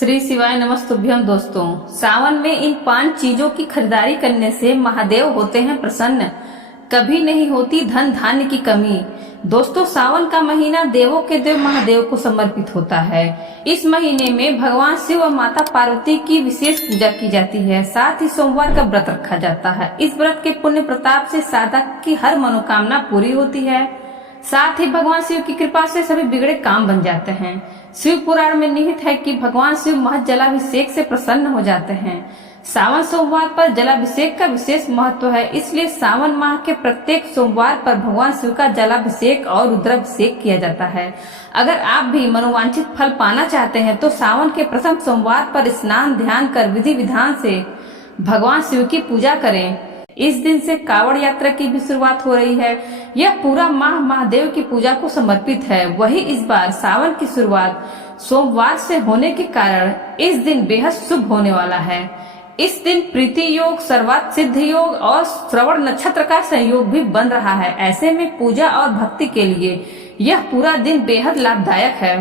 श्री शिवाय नमस्तुभ्यम। दोस्तों, सावन में इन 5 चीजों की खरीदारी करने से महादेव होते हैं प्रसन्न। कभी नहीं होती धन धान्य की कमी। दोस्तों, सावन का महीना देवों के देव महादेव को समर्पित होता है। इस महीने में भगवान शिव और माता पार्वती की विशेष पूजा की जाती है। साथ ही सोमवार का व्रत रखा जाता है। इस व्रत के पुण्य प्रताप से साधक की हर मनोकामना पूरी होती है। साथ ही भगवान शिव की कृपा से सभी बिगड़े काम बन जाते हैं। शिव पुराण में निहित है कि भगवान शिव महज जलाभिषेक से प्रसन्न हो जाते हैं। सावन सोमवार पर जलाभिषेक का विशेष महत्व है, इसलिए सावन माह के प्रत्येक सोमवार पर भगवान शिव का जलाभिषेक और रुद्राभिषेक किया जाता है। अगर आप भी मनोवांछित फल पाना चाहते हैं तो सावन के प्रथम सोमवार पर स्नान ध्यान कर विधि विधान से भगवान शिव की पूजा करें। इस दिन से कावड़ यात्रा की भी शुरुआत हो रही है। यह पूरा माह महादेव की पूजा को समर्पित है। वही इस बार सावन की शुरुआत सोमवार से होने के कारण इस दिन बेहद शुभ होने वाला है। इस दिन प्रीति योग, सर्वार्थ सिद्ध योग और श्रवण नक्षत्र का संयोग भी बन रहा है। ऐसे में पूजा और भक्ति के लिए यह पूरा दिन बेहद लाभदायक है।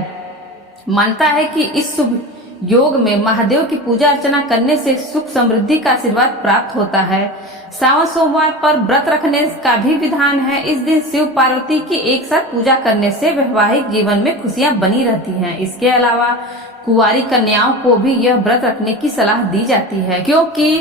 मानता है कि इस शुभ योग में महादेव की पूजा अर्चना करने से सुख समृद्धि का आशीर्वाद प्राप्त होता है। सावन सोमवार पर व्रत रखने का भी विधान है। इस दिन शिव पार्वती की एक साथ पूजा करने से वैवाहिक जीवन में खुशियां बनी रहती हैं। इसके अलावा कुंवारी कन्याओं को भी यह व्रत रखने की सलाह दी जाती है, क्योंकि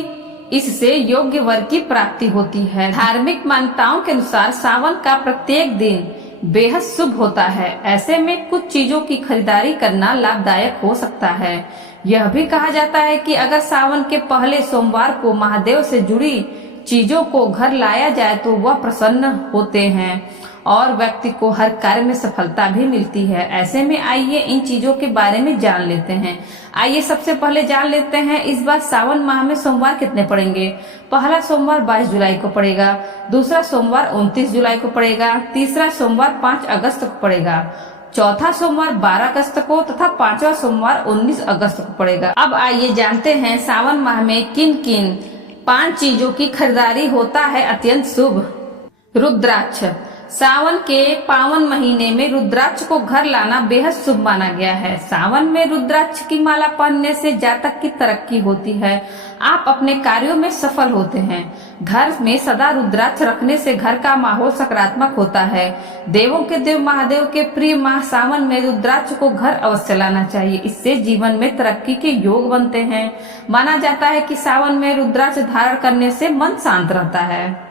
इससे योग्य वर की प्राप्ति होती है। धार्मिक मान्यताओं के अनुसार सावन का प्रत्येक दिन बेहद शुभ होता है। ऐसे में कुछ चीजों की खरीदारी करना लाभदायक हो सकता है। यह भी कहा जाता है कि अगर सावन के पहले सोमवार को महादेव से जुड़ी चीजों को घर लाया जाए तो वह प्रसन्न होते हैं और व्यक्ति को हर कार्य में सफलता भी मिलती है। ऐसे में आइए इन चीजों के बारे में जान लेते हैं। आइए सबसे पहले जान लेते हैं इस बार सावन माह में सोमवार कितने पड़ेंगे। पहला सोमवार 22 जुलाई को पड़ेगा, दूसरा सोमवार 29 जुलाई को पड़ेगा, तीसरा सोमवार 5 अगस्त को पड़ेगा, चौथा सोमवार 12 अगस्त को तथा 5वां सोमवार 19 अगस्त को पड़ेगा। अब आइए जानते हैं सावन माह में किन किन 5 चीजों की खरीदारी होता है अत्यंत शुभ। रुद्राक्ष। सावन के पावन महीने में रुद्राक्ष को घर लाना बेहद शुभ माना गया है। सावन में रुद्राक्ष की माला पहनने से जातक की तरक्की होती है। आप अपने कार्यों में सफल होते हैं। घर में सदा रुद्राक्ष रखने से घर का माहौल सकारात्मक होता है। देवों के देव महादेव के प्रिय माह सावन में रुद्राक्ष को घर अवश्य लाना चाहिए। इससे जीवन में तरक्की के योग बनते हैं। माना जाता है कि सावन में रुद्राक्ष धारण करने से मन शांत रहता है।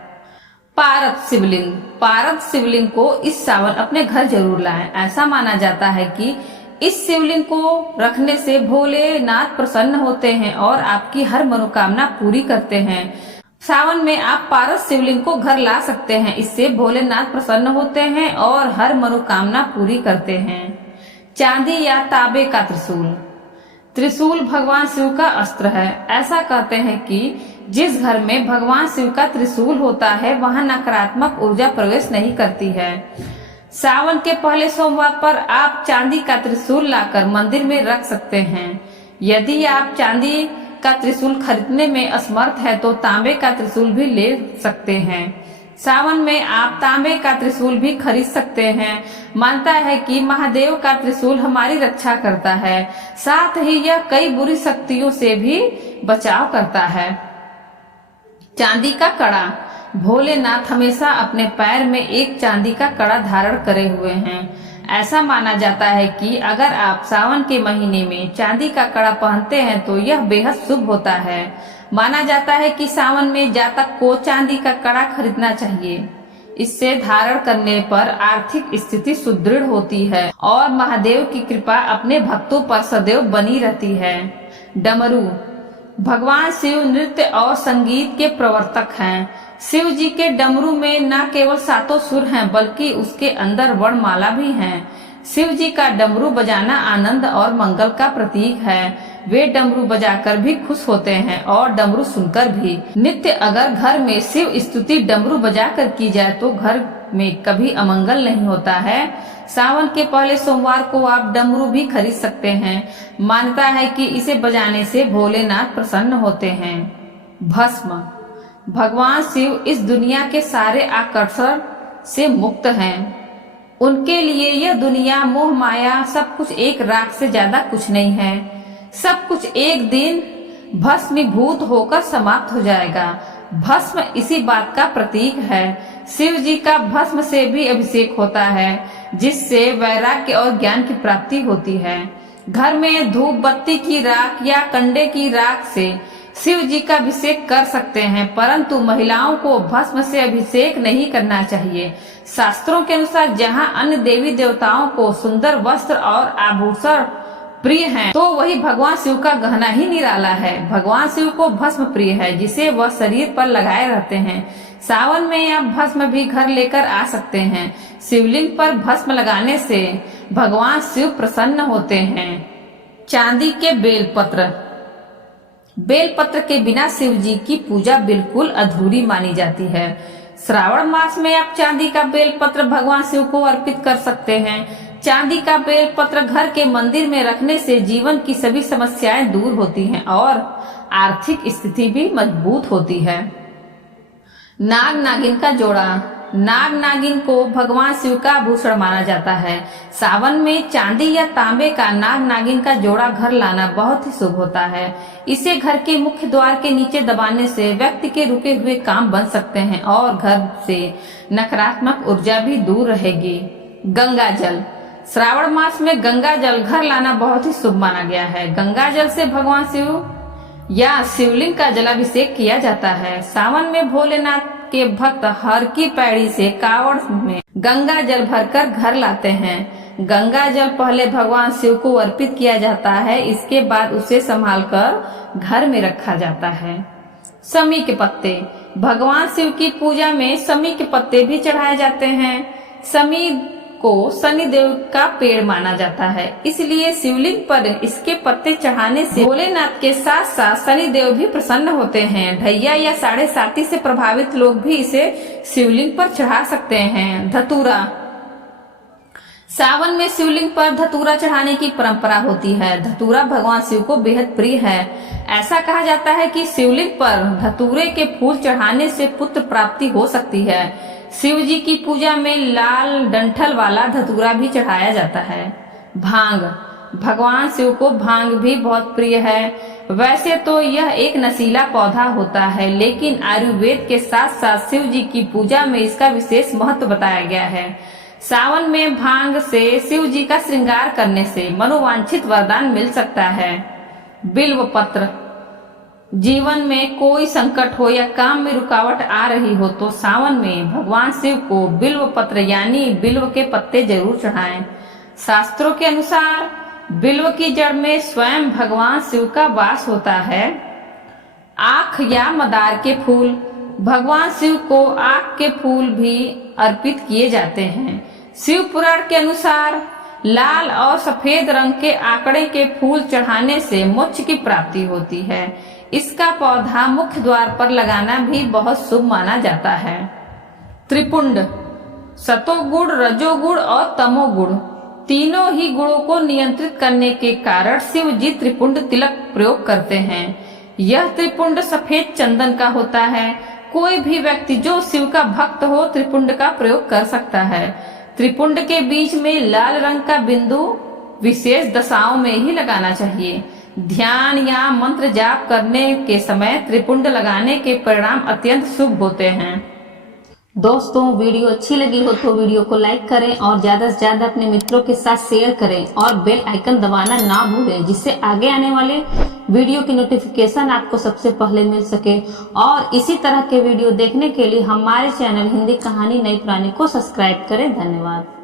पारद शिवलिंग। पारद शिवलिंग को इस सावन अपने घर जरूर लाएं। ऐसा माना जाता है कि इस शिवलिंग को रखने से भोलेनाथ प्रसन्न होते हैं और आपकी हर मनोकामना पूरी करते हैं। सावन में आप पारद शिवलिंग को घर ला सकते हैं। इससे भोलेनाथ प्रसन्न होते हैं और हर मनोकामना पूरी करते हैं। चांदी या तांबे का त्रिशूल। त्रिशूल भगवान शिव का अस्त्र है। ऐसा कहते हैं कि जिस घर में भगवान शिव का त्रिशूल होता है वहां नकारात्मक ऊर्जा प्रवेश नहीं करती है। सावन के पहले सोमवार पर आप चांदी का त्रिशूल लाकर मंदिर में रख सकते हैं। यदि आप चांदी का त्रिशूल खरीदने में असमर्थ है तो तांबे का त्रिशूल भी ले सकते हैं। सावन में आप तांबे का त्रिशूल भी खरीद सकते हैं। मानता है कि महादेव का त्रिशूल हमारी रक्षा करता है, साथ ही यह कई बुरी शक्तियों से भी बचाव करता है। चांदी का कड़ा। भोलेनाथ हमेशा अपने पैर में एक चांदी का कड़ा धारण करे हुए हैं। ऐसा माना जाता है कि अगर आप सावन के महीने में चांदी का कड़ा पहनते हैं तो यह बेहद शुभ होता है। माना जाता है कि सावन में जातक को चांदी का कड़ा खरीदना चाहिए। इससे धारण करने पर आर्थिक स्थिति सुदृढ़ होती है और महादेव की कृपा अपने भक्तों पर सदैव बनी रहती है। डमरू। भगवान शिव नृत्य और संगीत के प्रवर्तक हैं। शिव जी के डमरू में न केवल 7 सुर हैं बल्कि उसके अंदर वर्णमाला भी हैं। शिव जी का डमरू बजाना आनंद और मंगल का प्रतीक है। वे डमरू बजाकर भी खुश होते हैं और डमरू सुनकर भी। नित्य अगर घर में शिव स्तुति डमरू बजाकर की जाए तो घर में कभी अमंगल नहीं होता है। सावन के पहले सोमवार को आप डमरू भी खरीद सकते हैं। मानता है कि इसे बजाने से भोलेनाथ प्रसन्न होते हैं। भस्म। भगवान शिव इस दुनिया के सारे आकर्षण से मुक्त हैं। उनके लिए यह दुनिया, मोह माया, सब कुछ एक राख से ज्यादा कुछ नहीं है। सब कुछ एक दिन भस्मीभूत होकर समाप्त हो जाएगा। भस्म इसी बात का प्रतीक है। शिव जी का भस्म से भी अभिषेक होता है, जिससे वैराग्य और ज्ञान की प्राप्ति होती है। घर में धूप बत्ती की राख या कंडे की राख से शिव जी का अभिषेक कर सकते हैं, परंतु महिलाओं को भस्म से अभिषेक नहीं करना चाहिए। शास्त्रों के अनुसार जहाँ अन्य देवी देवताओं को सुंदर वस्त्र और आभूषण प्रिय हैं, तो वही भगवान शिव का गहना ही निराला है। भगवान शिव को भस्म प्रिय है, जिसे वह शरीर पर लगाए रहते हैं। सावन में आप भस्म भी घर लेकर आ सकते हैं। शिवलिंग पर भस्म लगाने से भगवान शिव प्रसन्न होते हैं। चांदी के बेलपत्र। बेलपत्र के बिना शिव जी की पूजा बिल्कुल अधूरी मानी जाती है। श्रावण मास में आप चांदी का बेलपत्र भगवान शिव को अर्पित कर सकते हैं। चांदी का बेलपत्र घर के मंदिर में रखने से जीवन की सभी समस्याएं दूर होती हैं और आर्थिक स्थिति भी मजबूत होती है। नाग नागिन का जोड़ा। नाग नागिन को भगवान शिव का आभूषण माना जाता है। सावन में चांदी या तांबे का नाग नागिन का जोड़ा घर लाना बहुत ही शुभ होता है। इसे घर के मुख्य द्वार के नीचे दबाने से व्यक्ति के रुके हुए काम बन सकते हैं और घर से नकारात्मक ऊर्जा भी दूर रहेगी। गंगा जल। श्रावण मास में गंगा जल घर लाना बहुत ही शुभ माना गया है। गंगा जल से भगवान शिव या शिवलिंग का जलाभिषेक किया जाता है। सावन में भोलेनाथ के भक्त हर की पैड़ी से कावड़ में गंगा जल भरकर घर लाते हैं। गंगा जल पहले भगवान शिव को अर्पित किया जाता है, इसके बाद उसे संभालकर घर में रखा जाता है। समी के पत्ते। भगवान शिव की पूजा में समी के पत्ते भी चढ़ाए जाते हैं। समी को शनिदेव का पेड़ माना जाता है, इसलिए शिवलिंग पर इसके पत्ते चढ़ाने से भोलेनाथ के साथ साथ शनिदेव भी प्रसन्न होते हैं। ढैया या साढ़े साती से प्रभावित लोग भी इसे शिवलिंग पर चढ़ा सकते हैं। धतूरा। सावन में शिवलिंग पर धतूरा चढ़ाने की परंपरा होती है। धतूरा भगवान शिव को बेहद प्रिय है। ऐसा कहा जाता है कि शिवलिंग पर धतूरे के फूल चढ़ाने से पुत्र प्राप्ति हो सकती है। शिव जी की पूजा में लाल डंठल वाला धतूरा भी चढ़ाया जाता है। भांग। भगवान शिव को भांग भी बहुत प्रिय है। वैसे तो यह एक नशीला पौधा होता है, लेकिन आयुर्वेद के साथ साथ शिव जी की पूजा में इसका विशेष महत्व बताया गया है। सावन में भांग से शिव जी का श्रृंगार करने से मनोवांछित वरदान मिल सकता है। बिल्व पत्र। जीवन में कोई संकट हो या काम में रुकावट आ रही हो तो सावन में भगवान शिव को बिल्व पत्र यानी बिल्व के पत्ते जरूर चढ़ाएं। शास्त्रों के अनुसार बिल्व की जड़ में स्वयं भगवान शिव का वास होता है। आख या मदार के फूल। भगवान शिव को आख के फूल भी अर्पित किए जाते हैं। शिव पुराण के अनुसार लाल और सफेद रंग के आकड़े के फूल चढ़ाने से मोक्ष की प्राप्ति होती है। इसका पौधा मुख्य द्वार पर लगाना भी बहुत शुभ माना जाता है। त्रिपुंड। सतोगुण, रजोगुण और तमोगुण तीनों ही गुणों को नियंत्रित करने के कारण शिव जी त्रिपुंड तिलक प्रयोग करते हैं। यह त्रिपुंड सफेद चंदन का होता है। कोई भी व्यक्ति जो शिव का भक्त हो त्रिपुंड का प्रयोग कर सकता है। त्रिपुंड के बीच में लाल रंग का बिंदु विशेष दशाओं में ही लगाना चाहिए। ध्यान या मंत्र जाप करने के समय त्रिपुंड लगाने के परिणाम अत्यंत शुभ होते हैं। दोस्तों, वीडियो अच्छी लगी हो तो वीडियो को लाइक करें और ज्यादा से ज्यादा अपने मित्रों के साथ शेयर करें और बेल आइकन दबाना ना भूलें, जिससे आगे आने वाले वीडियो की नोटिफिकेशन आपको सबसे पहले मिल सके। और इसी तरह के वीडियो देखने के लिए हमारे चैनल हिंदी कहानी नई पुरानी को सब्सक्राइब करें। धन्यवाद।